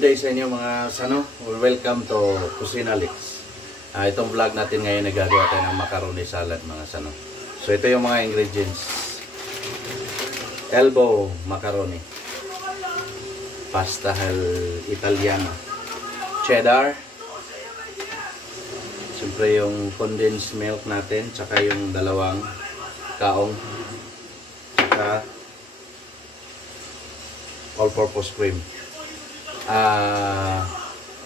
Good day sa inyo mga sano. Welcome to Kusina Lex. Itong vlog natin ngayon nagagawa tayo ng macaroni salad mga sano. So ito yung mga ingredients. Elbow macaroni, pasta italiano, cheddar, siyempre yung condensed milk natin, tsaka yung dalawang kaong, tsaka all-purpose cream.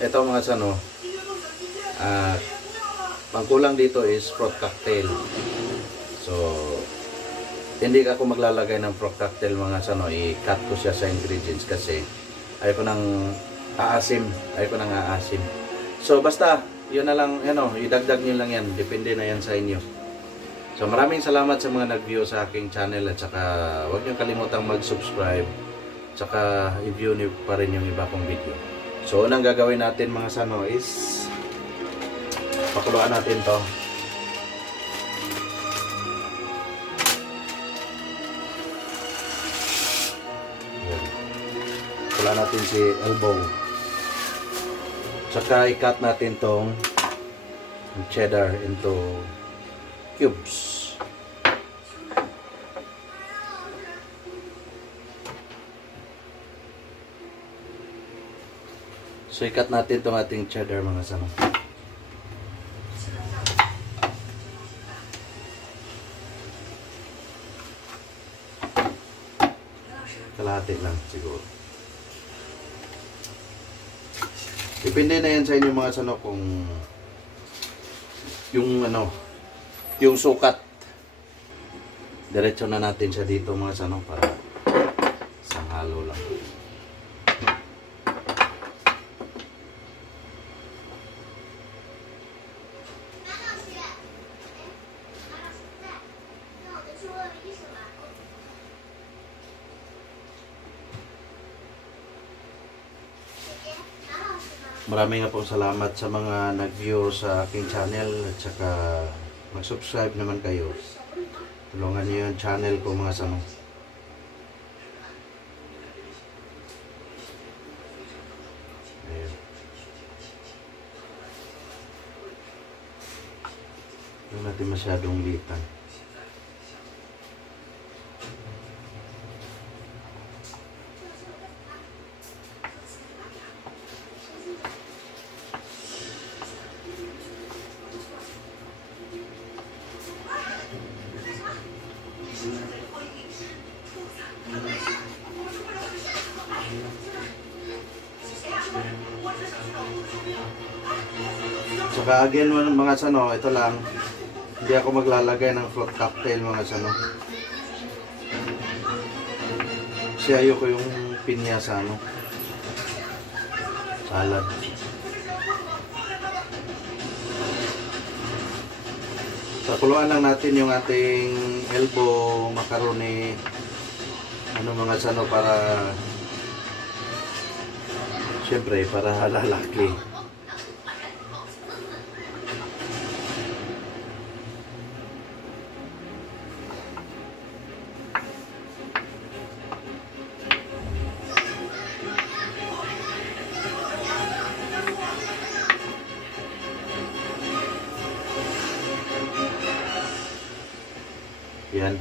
Ito mga sano, pangkulang dito is fruit cocktail. So hindi ako maglalagay ng fruit cocktail mga sano, i-cut ko siya sa ingredients kasi ayoko nang aasim, so basta yun na lang, idagdag nyo lang yan, depende na yan sa inyo. So maraming salamat sa mga nag-view sa aking channel, at saka huwag nyo kalimutang mag-subscribe, tsaka i-view niyo pa rin yung iba kong video. So unang gagawin natin mga sano is pakuluan natin to. Pakuluan natin si elbow, tsaka i-cut natin tong cheddar into cubes. So i-cut natin itong ating cheddar mga sano. Kalahati lang siguro. Depende na yan sa inyo mga sano kung yung sukat. Diretso na natin siya dito mga sano para isang halo lang. Maraming nga pong salamat sa mga nag-view sa aking channel, at saka mag-subscribe naman kayo. Tulungan niyo yung channel ko mga sano. Ayan. Huwag natin masyadong litan. Saka again mga sano, ito lang, hindi ako maglalagay ng fruit cocktail mga sano. Kasi ayoko yung pinya sa salad. Pakuluan lang natin yung ating elbow macaroni mga sano, para syempre para lalaki. Yan.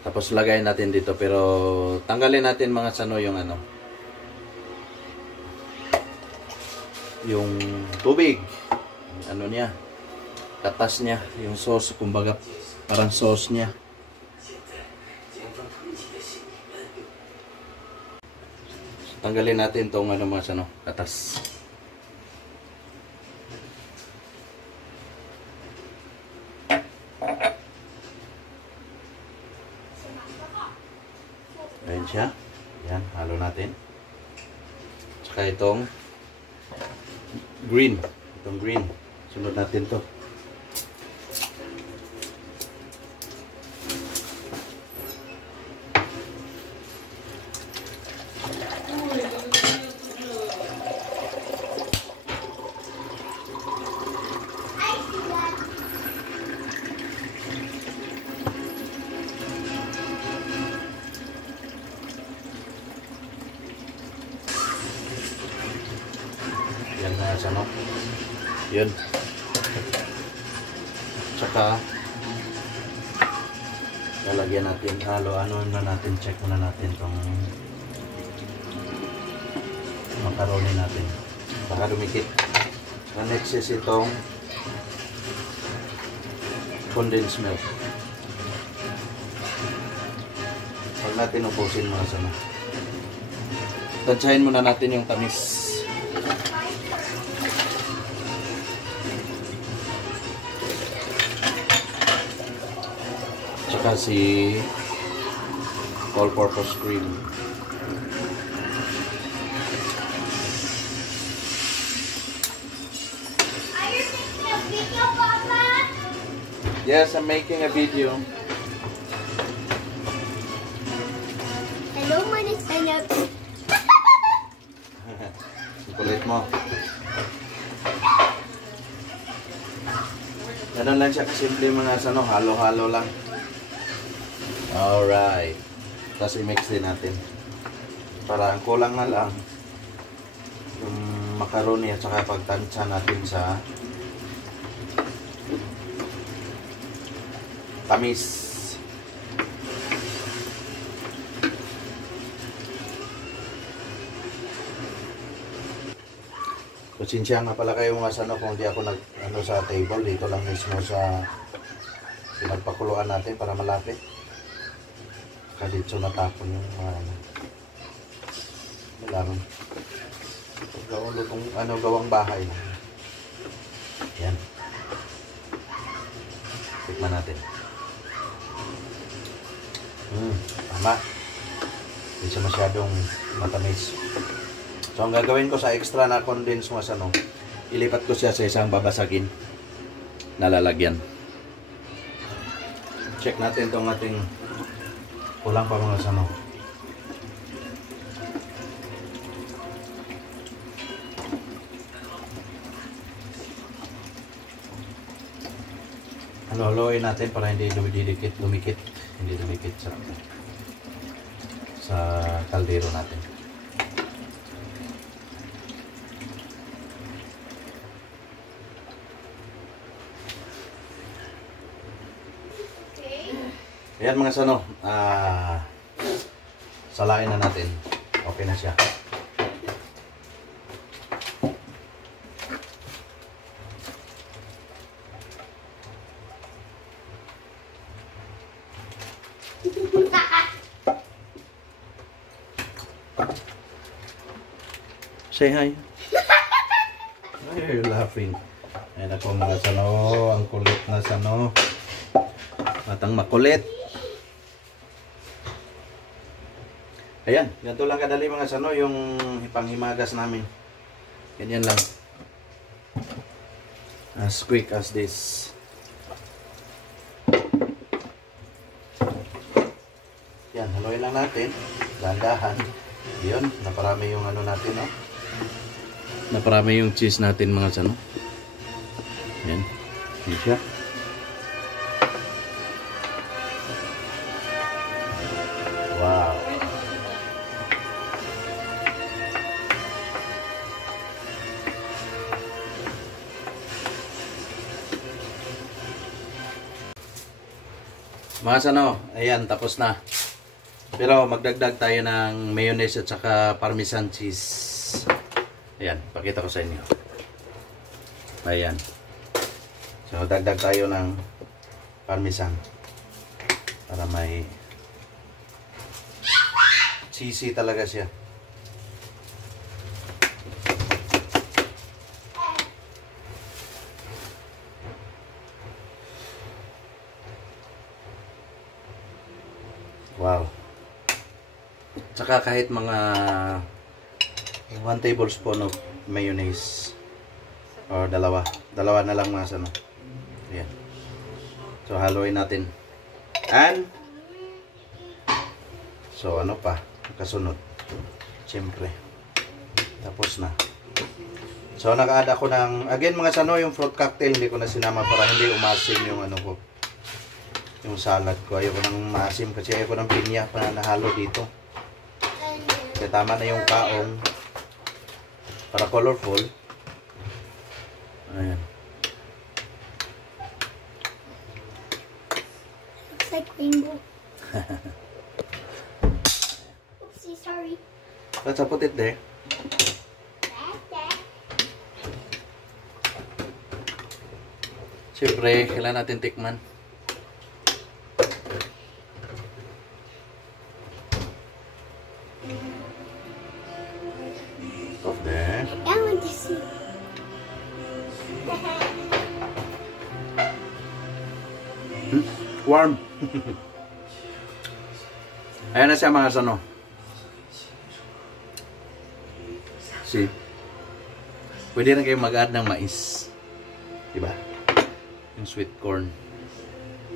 Tapos lagay natin dito, pero tanggalin natin mga sano yung yung tubig, niya, katas niya, yung sauce, kumbaga parang sauce niya. So, tanggalin natin tong mga sano, katas. Ayan siya. Ayan, halo natin. Tsaka itong green. Sunod natin to. mga sano. Yun. Tsaka lalagyan natin, ano na natin, check muna natin tong macaroni natin. Baka dumikit. Tsaka next is itong condensed milk. Huwag natin ubusin mga sano. Tansyahin muna natin yung tamis. Tsaka si all-purpose cream. Are you making a video, Papa? Yes, I'm making a video. Hello, Manisanya. Kulit mo. Ganun lang siya kasimple mga sano, halo-halo lang. Alright. Tapos i-mix din natin. Para ang kulang na lang yung macaroni at saka pagtansya natin sa tamis. Pasensya nga pala kayo mga sano kung di ako sa table. Dito lang mismo sa pinagpakuluan natin para malapit. Kaditso natapon yung gawang bahay. Yan. Tikman natin. Tama. Hindi siya masyadong matamis. So, ang gagawin ko sa extra na condensed mga sano, ilipat ko siya sa isang babasagin na lalagyan. Check natin itong ating kulang pa mga sano. Halo-haloin natin para hindi dumikit sa kaldero natin. Ayan mga sano, salain na natin. Okay na siya. Say hi. Why are you laughing? Ayan ako mga sano, ang kulit na sano. Matang makulit. Ayan, ganito lang kadali mga sano yung ipanghimagas namin. Ganyan lang. As quick as this. Yan, haluin lang natin. Dahan-dahan. Yun, naparami yung ano natin, no? Naparami yung cheese natin mga sano. Yan. Yan siya. Wow. Mga sano, ayan, tapos na. Pero magdagdag tayo ng mayonnaise at saka parmesan cheese. Ayan, pakita ko sa inyo. Ayan. So, dagdag tayo ng parmesan para may cheesy talaga siya. Wow. Tsaka kahit mga 1 tablespoon of mayonnaise or dalawa na lang mga sano. Ayan. So haluin natin. And so ano pa? Kasunod. Siyempre. Tapos na. So naka-add ako ng again mga sano yung fruit cocktail hindi ko na sinama para hindi umasim yung ano ko. Yung salad ko. Ayoko nang maasim kasi ayoko ng pinya pa nahalo dito. Kaya tama na yung kaong para colorful. Ayan. Looks like rainbow. Oopsie, sorry. Let's put it there. Siyempre, kailangan natin tikman. Up there. I want to see. Warm. Ayan na siya mga sano. See? Pwede na kayo mag-add ng mais. Diba? Yung sweet corn.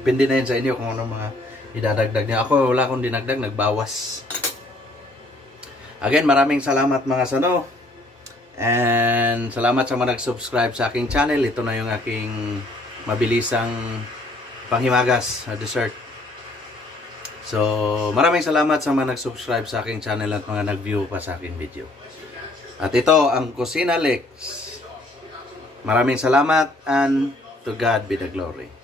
Pindi na yun sa inyo kung ano mga idadagdag niya. Ako wala akong dinagdag, nagbawas. Again, maraming salamat mga sano. And salamat sa mga nag-subscribe sa aking channel. Ito na yung aking mabilisang panghimagas na dessert. So, maraming salamat sa mga nag-subscribe sa aking channel at mga nag-view pa sa aking video. At ito ang Kusina Lex. Maraming salamat and to God be the glory.